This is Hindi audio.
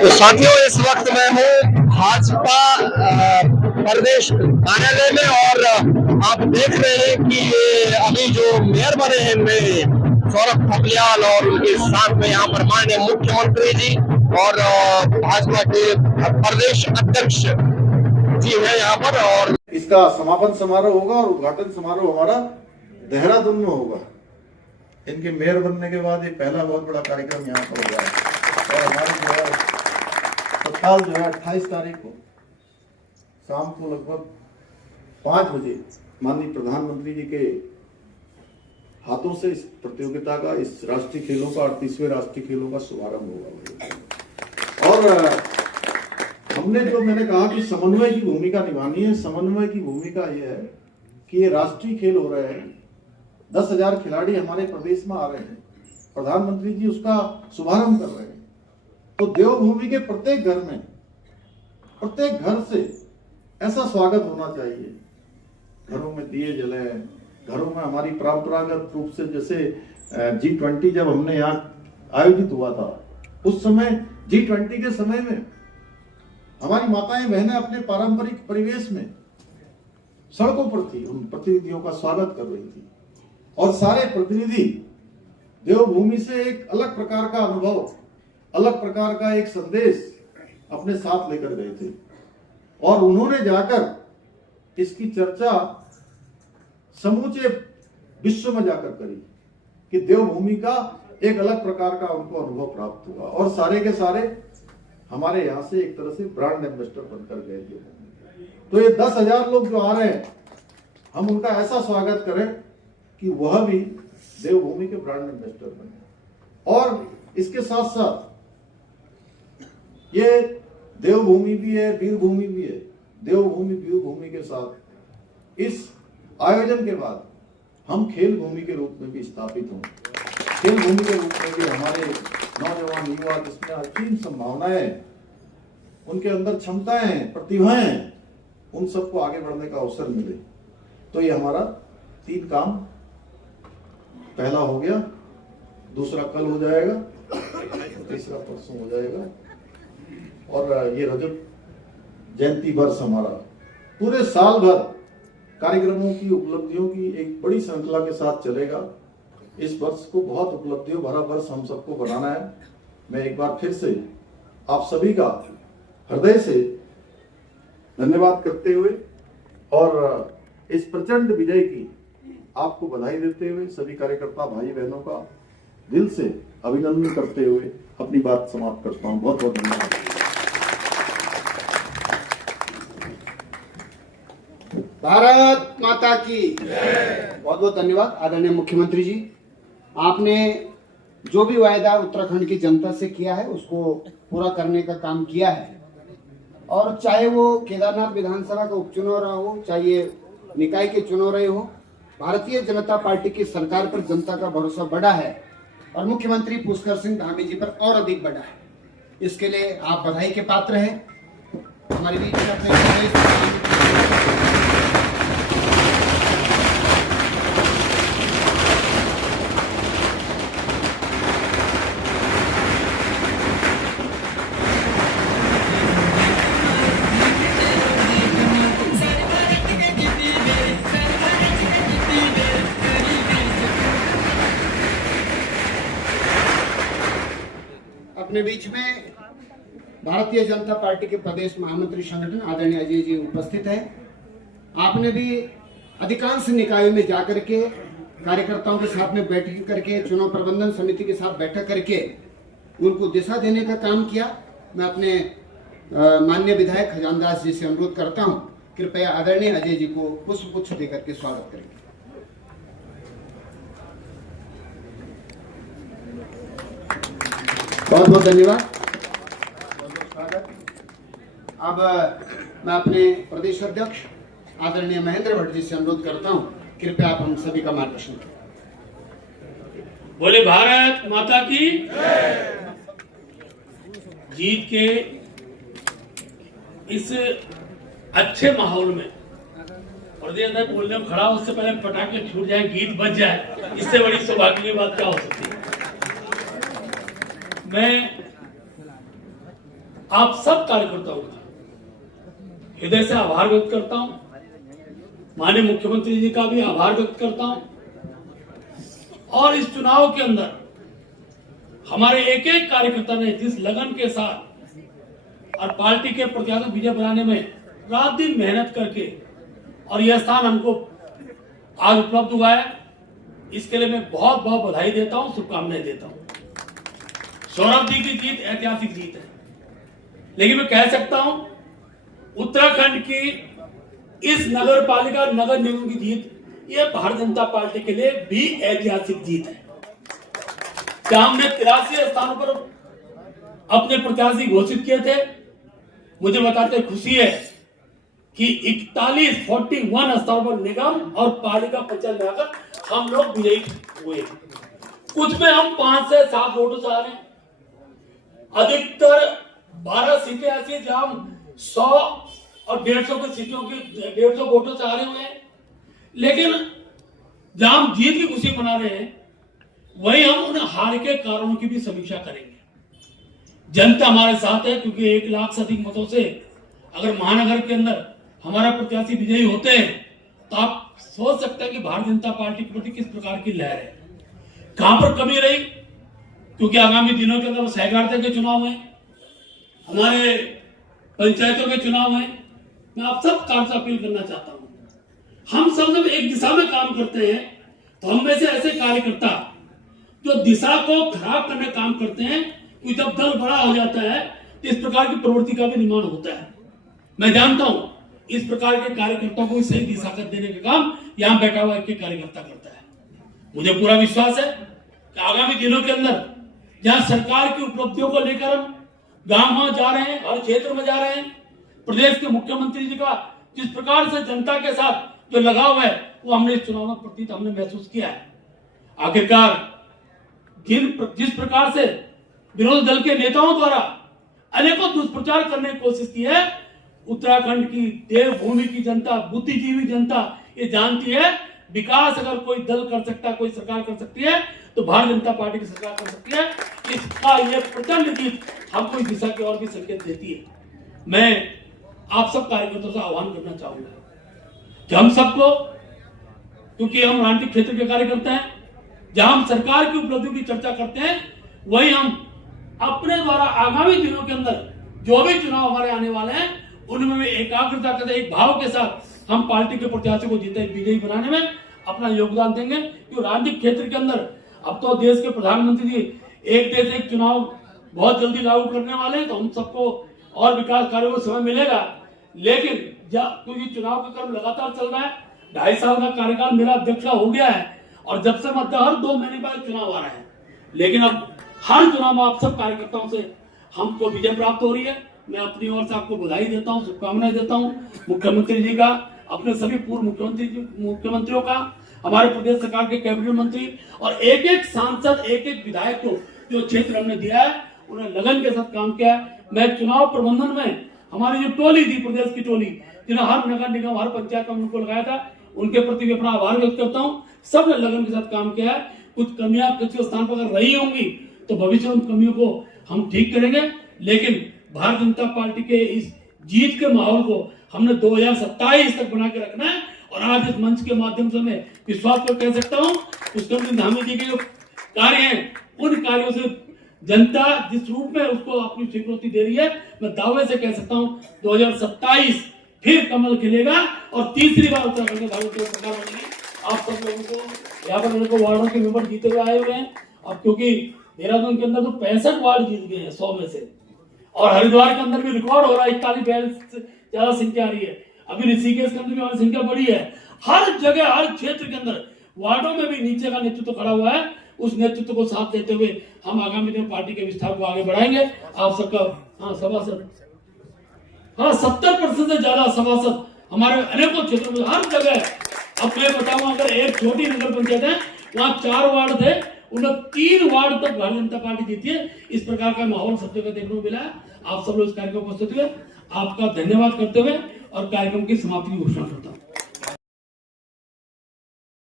तो साथियों, इस वक्त मैं हूँ भाजपा प्रदेश कार्यालय में और आप देख रहे हैं कि ये अभी जो मेयर बने हैं इनमें सौरभ थपलियाल और उनके साथ में यहाँ पर माननीय मुख्यमंत्री जी और भाजपा के प्रदेश अध्यक्ष जी है यहाँ पर। और इसका समापन समारोह होगा और उद्घाटन समारोह हमारा देहरादून में होगा। इनके मेयर बनने के बाद ये पहला बहुत बड़ा कार्यक्रम यहाँ पर होगा और हमारे जो है तत्काल जो है 28 तारीख को शाम को लगभग 5 बजे माननीय प्रधानमंत्री जी के हाथों से इस प्रतियोगिता का, इस राष्ट्रीय खेलों का, 38वें राष्ट्रीय खेलों का शुभारंभ होगा। और हमने जो मैंने कहा कि समन्वय की भूमिका निभानी है। समन्वय की भूमिका यह है कि ये राष्ट्रीय खेल हो रहे हैं, 10,000 खिलाड़ी हमारे प्रदेश में आ रहे हैं, प्रधानमंत्री जी उसका शुभारंभ कर रहे हैं। तो देवभूमि के प्रत्येक घर में, प्रत्येक घर से ऐसा स्वागत होना चाहिए। घरों में दिए जले, घरों में हमारी परंपरागत रूप से जैसे G20 जब हमने यहाँ आयोजित हुआ था, उस समय G20 के समय में हमारी माताएं बहनें अपने पारंपरिक परिवेश में सड़कों पर थी, उन प्रतिनिधियों का स्वागत कर रही थी और सारे प्रतिनिधि देवभूमि से एक अलग प्रकार का अनुभव, अलग प्रकार का एक संदेश अपने साथ लेकर गए थे और उन्होंने जाकर इसकी चर्चा समूचे विश्व में जाकर करी कि देवभूमि का एक अलग प्रकार का उनको अनुभव प्राप्त हुआ और सारे के सारे हमारे यहाँ से एक तरह से ब्रांड एम्बेसडर बनकर गए थे। तो ये 10,000 लोग जो आ रहे हैं, हम उनका ऐसा स्वागत करें कि वह भी देवभूमि के ब्रांड एम्बेसडर बने। और इसके साथ साथ ये देवभूमि भी है, वीरभूमि भी है। देवभूमि वीरभूमि के साथ इस आयोजन के बाद हम खेल भूमि के रूप में भी स्थापित हों। खेल भूमि के रूप में भी हमारे नौजवान युवा जिसमें असीम संभावनाएं, उनके अंदर क्षमताएं हैं, प्रतिभाएं हैं, उन सबको आगे बढ़ने का अवसर मिले। तो ये हमारा 3 काम, पहला हो गया, दूसरा कल हो जाएगा, तीसरा परसों हो जाएगा और ये रजत जयंती वर्ष हमारा पूरे साल भर कार्यक्रमों की, उपलब्धियों की एक बड़ी श्रृंखला के साथ चलेगा। इस वर्ष को बहुत उपलब्धियों भरा वर्ष हम सबको बनाना है। मैं एक बार फिर से आप सभी का हृदय से धन्यवाद करते हुए और इस प्रचंड विजय की आपको बधाई देते हुए, सभी कार्यकर्ता भाई बहनों का दिल से अभिनंदन करते हुए अपनी बात समाप्त करता हूं। बहुत बहुत धन्यवाद। भारत माता की बहुत बहुत धन्यवाद। आदरणीय मुख्यमंत्री जी, आपने जो भी वायदा उत्तराखंड की जनता से किया है उसको पूरा करने का काम किया है और चाहे वो केदारनाथ विधानसभा का उपचुनाव रहा हो, चाहे निकाय के चुनाव रहे हो, भारतीय जनता पार्टी की सरकार पर जनता का भरोसा बढ़ा है और मुख्यमंत्री पुष्कर सिंह धामी जी पर और अधिक बढ़ा है। इसके लिए आप बधाई के पात्र हैं। हमारे बीच में अपने अपने बीच में भारतीय जनता पार्टी के प्रदेश महामंत्री संगठन आदरणीय अजय जी उपस्थित है। आपने भी अधिकांश निकायों में जाकर के कार्यकर्ताओं के साथ में बैठक करके, चुनाव प्रबंधन समिति के साथ बैठक करके उनको दिशा देने का काम किया। मैं अपने माननीय विधायक खजानदास जी से अनुरोध करता हूं, कृपया आदरणीय अजय जी को पुष्पगुच्छ देकर के स्वागत करेंगे। बहुत बहुत धन्यवाद, बहुत बहुत स्वागत। अब मैं अपने प्रदेश अध्यक्ष आदरणीय महेंद्र भट्ट जी से अनुरोध करता हूं, कृपया आप हम सभी का मार्गदर्शन करें। बोले भारत माता की। जीत के इस अच्छे माहौल में और अंदर बोलने में खड़ा, उससे पहले पटाखे छूट जाए, गीत बज जाए, इससे बड़ी सौभाग्य की बात क्या हो सकती है। मैं आप सब कार्यकर्ताओं का हृदय से आभार व्यक्त करता हूं। माननीय मुख्यमंत्री जी का भी आभार व्यक्त करता हूं। और इस चुनाव के अंदर हमारे एक एक कार्यकर्ता ने जिस लगन के साथ और पार्टी के प्रत्याशी विजय बनाने में रात दिन मेहनत करके और यह स्थान हमको आज उपलब्ध हुआ है, इसके लिए मैं बहुत बहुत बधाई देता हूं, शुभकामनाएं देता हूं। सौरभ जी की जीत ऐतिहासिक जीत है, लेकिन मैं कह सकता हूं उत्तराखंड की इस नगर पालिका नगर निगम की जीत ये भारतीय जनता पार्टी के लिए भी ऐतिहासिक जीत है। जहां हमने 83 स्थानों पर अपने प्रत्याशी घोषित किए थे, मुझे बताते खुशी है कि 41 स्थानों पर निगम और पालिका पंचायत मिलाकर हम लोग विजयी हुए। कुछ में हम 5 से 7 वोटों से आ रहे हैं। अधिकतर 12 सीटें ऐसी हैं जहां हम 100 और 150 की सीटों की 150 वोटों से आ रहे हुए हैं। लेकिन जहां हम जीत की खुशी मना रहे हैं, वही हम उन हार के कारणों की भी समीक्षा करेंगे। जनता हमारे साथ है, क्योंकि 1 लाख से अधिक मतों से अगर महानगर के अंदर हमारा प्रत्याशी विजयी होते हैं तो आप सोच सकते हैं कि भारतीय जनता पार्टी के प्रति किस प्रकार की लहर है। कहां पर कमी रही, क्योंकि आगामी दिनों के अंदर सहकारिता के चुनाव है, हमारे पंचायतों के चुनाव है। मैं आप सब काम से अपील करना चाहता हूं, हम सब जब एक दिशा में काम करते हैं तो हम में से ऐसे कार्यकर्ता जो दिशा को खराब करने का काम करते हैं, कि जब दल बड़ा हो जाता है तो इस प्रकार की प्रवृत्ति का भी निर्माण होता है। मैं जानता हूं इस प्रकार के कार्यकर्ताओं को सही दिशा कर देने का काम यहां बैठा हुआ एक कार्यकर्ता करता है। मुझे पूरा विश्वास है कि आगामी दिनों के अंदर जहां सरकार की उपलब्धियों को लेकर हम गांव जा रहे हैं, हर क्षेत्र में जा रहे हैं, प्रदेश के मुख्यमंत्री जी का जिस प्रकार से जनता के साथ जो लगाव है वो हमने इस चुनाव में प्रतीत हमने महसूस किया है। आखिरकार जिस प्रकार से विरोधी दल के नेताओं द्वारा अनेकों दुष्प्रचार करने की कोशिश की है, उत्तराखंड की देवभूमि की जनता, बुद्धिजीवी जनता ये जानती है विकास अगर कोई दल कर सकता है, कोई सरकार कर सकती है तो भारतीय जनता पार्टी की सरकार कर सकती है। इसका ये प्रचंड जीत हमको इस दिशा की ओर भी संकेत देती है। मैं आप सब कार्यकर्ताओं से आह्वान करना चाहूंगा कि हम सबको, क्योंकि हम राजनीतिक क्षेत्र के कार्यकर्ता हैं, जहां हम सरकार की उपलब्धियों की चर्चा करते हैं, वही हम अपने द्वारा आगामी दिनों के अंदर जो भी चुनाव हमारे आने वाले हैं उनमें भी एकाग्रता के साथ, एक भाव के साथ हम पार्टी के प्रत्याशी को जीते विजयी बनाने में अपना योगदान देंगे। क्योंकि राजनीतिक क्षेत्र के अंदर अब तो देश के प्रधानमंत्री जी एक देश एक चुनाव बहुत जल्दी लागू करने वाले हैं, तो हम सबको और विकास कार्यों को समय मिलेगा। लेकिन क्योंकि चुनाव का क्रम लगातार चल रहा है, 2.5 साल का कार्यकाल मेरा अध्यक्ष का हो गया है और जब से मतलब हर 2 महीने बाद चुनाव आ रहा है, लेकिन अब हर चुनाव में आप सब कार्यकर्ताओं से हमको विजय प्राप्त हो रही है। मैं अपनी ओर से आपको बधाई देता हूं, शुभकामनाएं देता हूं। मुख्यमंत्री जी का, अपने सभी पूर्व मुख्यमंत्रियों का, हमारे प्रदेश सरकार के कैबिनेट मंत्री और एक एक सांसद, एक एक विधायक को जो क्षेत्र हमने दिया है उन्हें लगन के साथ काम किया है। मैं चुनाव प्रबंधन में हमारी जो टोली थी, प्रदेश की टोली, जिन्हें हर नगर निगम हर पंचायत में उनको लगाया था, उनके प्रति भी अपना आभार व्यक्त करता हूँ। सबने लगन के साथ काम किया है। कुछ कमियां कुछ स्थान पर अगर रही होंगी तो भविष्य में उन कमियों को हम ठीक करेंगे, लेकिन भारतीय जनता पार्टी के इस जीत के माहौल को हमने 2027 तक बना के रखना है। और आज इस मंच के माध्यम से मैं विश्वास कर कह सकता हूँ पुष्कर धामी जी के जो कार्य हैं उन कार्यों से जनता जिस रूप में उसको अपनी स्वीकृति दे रही है, मैं दावे से कह सकता हूँ 2027 फिर कमल खिलेगा और तीसरी बार उत्तराखंड की सरकार बनेगी। आप सब लोगों को यहाँ पर मेरे को वार्डों के मेंबर जीते हुए आए हुए हैं। अब क्योंकि देहरादून के अंदर तो 65 वार्ड जीत गए हैं 100 में से, और हरिद्वार के अंदर भी रिकॉर्ड हो रहा है, 41-42 से ज्यादा संख्या आ रही है। अभी ऋषिकेश के अंदर भी हमारी संख्या बढ़ी है। हर जगह हर क्षेत्र के अंदर वार्डों में भी नीचे का नेतृत्व खड़ा हुआ है। उस नेतृत्व को साथ देते हुए हम आगामी दिन पार्टी के विस्तार को आगे बढ़ाएंगे। आप सबका सभासद 70% से ज्यादा सभासद हमारे अनेकों क्षेत्रों में हर जगह। अब मैं बताऊं, अगर एक छोटी नगर पंचायत है वहां 4 वार्ड थे, उन्हें 3 वार्ड तक भारतीय जनता पार्टी जीती है। इस प्रकार का माहौल सब जगह देखने को मिला है। आप सब लोग इस कार्यक्रम में उपस्थित हुए, आपका धन्यवाद करते हुए और कार्यक्रम की समाप्ति की घोषणा करता हूँ।